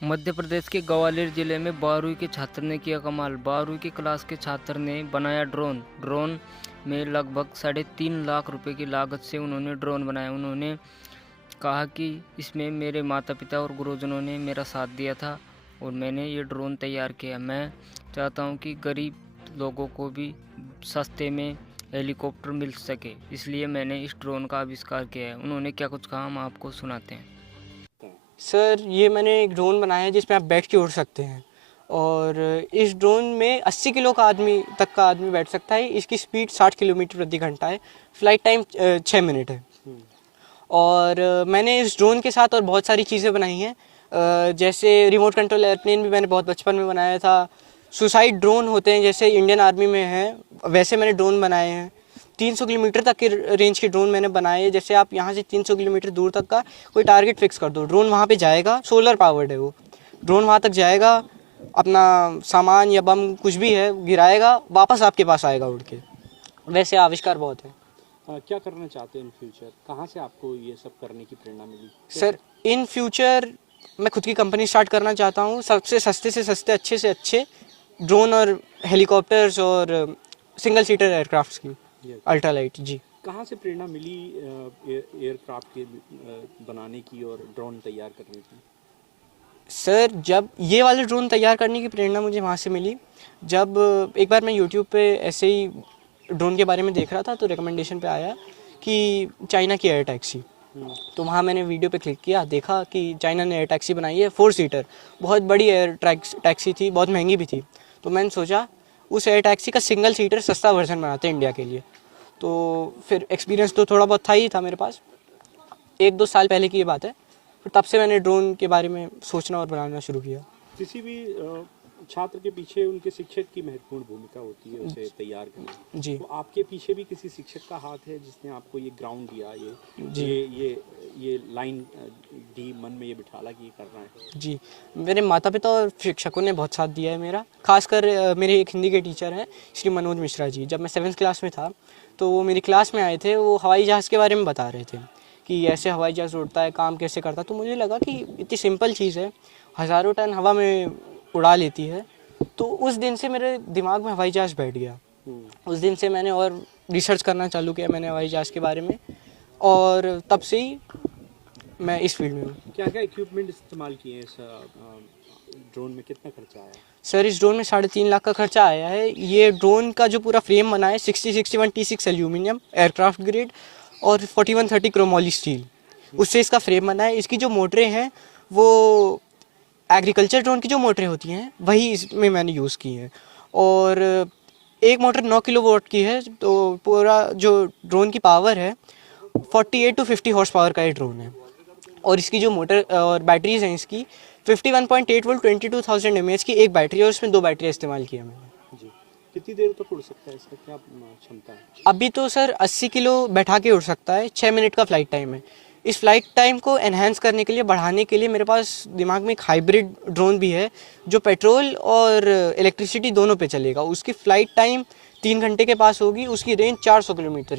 मध्य प्रदेश के ग्वालियर जिले में 12वीं के छात्र ने किया कमाल। 12वीं की क्लास के छात्र ने बनाया ड्रोन। ड्रोन में लगभग 3.5 लाख रुपए की लागत से उन्होंने ड्रोन बनाया। उन्होंने कहा कि इसमें मेरे माता पिता और गुरुजनों ने मेरा साथ दिया था और मैंने ये ड्रोन तैयार किया। मैं चाहता हूँ कि गरीब लोगों को भी सस्ते में हेलीकॉप्टर मिल सके, इसलिए मैंने इस ड्रोन का आविष्कार किया है। उन्होंने क्या कुछ कहा, हम आपको सुनाते हैं। सर, ये मैंने एक ड्रोन बनाया है जिसमें आप बैठ के उड़ सकते हैं और इस ड्रोन में 80 किलो का आदमी बैठ सकता है। इसकी स्पीड 60 किलोमीटर प्रति घंटा है। फ्लाइट टाइम 6 मिनट है। और मैंने इस ड्रोन के साथ और बहुत सारी चीज़ें बनाई हैं, जैसे रिमोट कंट्रोल एयरप्लेन भी मैंने बहुत बचपन में बनाया था। सुसाइड ड्रोन होते हैं जैसे इंडियन आर्मी में हैं, वैसे मैंने ड्रोन बनाए हैं। 300 किलोमीटर तक के रेंज के ड्रोन मैंने बनाए हैं। जैसे आप यहाँ से 300 किलोमीटर दूर तक का कोई टारगेट फिक्स कर दो, ड्रोन वहाँ पे जाएगा। सोलर पावर्ड है वो ड्रोन, वहाँ तक जाएगा, अपना सामान या बम कुछ भी है गिराएगा, वापस आपके पास आएगा उड़ के। वैसे आविष्कार बहुत है। क्या करना चाहते हैं इन फ्यूचर? कहाँ से आपको ये सब करने की प्रेरणा मिली? सर, इन फ्यूचर मैं खुद की कंपनी स्टार्ट करना चाहता हूँ। सबसे सस्ते से सस्ते, अच्छे से अच्छे ड्रोन और हेलीकॉप्टर्स और सिंगल सीटर एयरक्राफ्ट्स की अल्ट्रालाइट। जी, कहाँ से प्रेरणा मिली एयरक्राफ्ट के बनाने की और ड्रोन तैयार करने की? सर, जब ये वाले ड्रोन तैयार करने की प्रेरणा मुझे वहाँ से मिली, जब एक बार मैं यूट्यूब पे ऐसे ही ड्रोन के बारे में देख रहा था तो रिकमेंडेशन पे आया कि चाइना की एयर टैक्सी। तो वहाँ मैंने वीडियो पे क्लिक किया, देखा कि चाइना ने एयर टैक्सी बनाई है 4 सीटर। बहुत बड़ी एयर टैक्सी थी, बहुत महंगी भी थी। तो मैंने सोचा उस एयर टैक्सी का सिंगल सीटर सस्ता वर्जन बनाते हैं इंडिया के लिए। तो फिर एक्सपीरियंस तो थोड़ा बहुत था मेरे पास। 1-2 साल पहले की ये बात है। फिर तब से मैंने ड्रोन के बारे में सोचना और बनाना शुरू किया। किसी भी छात्र के पीछे उनके शिक्षक की महत्वपूर्ण भूमिका होती है उसे तैयार करने। जी, तो आपके पीछे भी किसी शिक्षक का हाथ है जिसने आपको ये ग्राउंड दिया, जी, ये लाइन दी, मन में ये बिठाला कि ये करना है? जी। मेरे माता पिता और शिक्षकों ने बहुत साथ दिया है मेरा। खासकर मेरे एक हिंदी के टीचर हैं, श्री मनोज मिश्रा जी। जब मैं 7th क्लास में था तो वो मेरी क्लास में आए थे। वो हवाई जहाज़ के बारे में बता रहे थे कि ऐसे हवाई जहाज़ उड़ता है, काम कैसे करता है। तो मुझे लगा कि इतनी सिंपल चीज़ है, हज़ारों टन हवा में उड़ा लेती है। तो उस दिन से मेरे दिमाग में हवाई जहाज़ बैठ गया। उस दिन से मैंने और रिसर्च करना चालू किया मैंने हवाई जहाज़ के बारे में, और तब से ही मैं इस फील्ड में हूँ। क्या क्या इक्विपमेंट इस्तेमाल किए इस ड्रोन में? कितना खर्चा आया? सर, इस ड्रोन में 3.5 लाख का खर्चा आया है। ये ड्रोन का जो पूरा फ्रेम बना है 6061 T6 एल्यूमिनियम एयरक्राफ्ट ग्रेड और 4130 क्रोमोली स्टील, उससे इसका फ्रेम बना है। इसकी जो मोटरें हैं वो एग्रीकल्चर ड्रोन की जो मोटरें होती हैं वही इसमें मैंने यूज़ की हैं। और एक मोटर 9 किलोवाट की है। तो पूरा जो ड्रोन की पावर है 48 to 50 हॉर्स पावर का ये ड्रोन है। और इसकी जो मोटर और बैटरीज हैं इसकी 51.8 वोल्ट 22,000 mAh की एक बैटरी है और उसमें 2 बैटरी इस्तेमाल किया मैंने। जी, कितनी देर तक उड़ सकता है? इसका क्या क्षमता है? अभी तो सर 80 किलो बैठा के उड़ सकता है। 6 मिनट का फ्लाइट टाइम है। इस फ्लाइट टाइम को एनहेंस करने के लिए, बढ़ाने के लिए मेरे पास दिमाग में एक हाइब्रिड ड्रोन भी है जो पेट्रोल और इलेक्ट्रिसिटी दोनों पे चलेगा। उसकी फ़्लाइट टाइम 3 घंटे के पास होगी। उसकी रेंज 400 किलोमीटर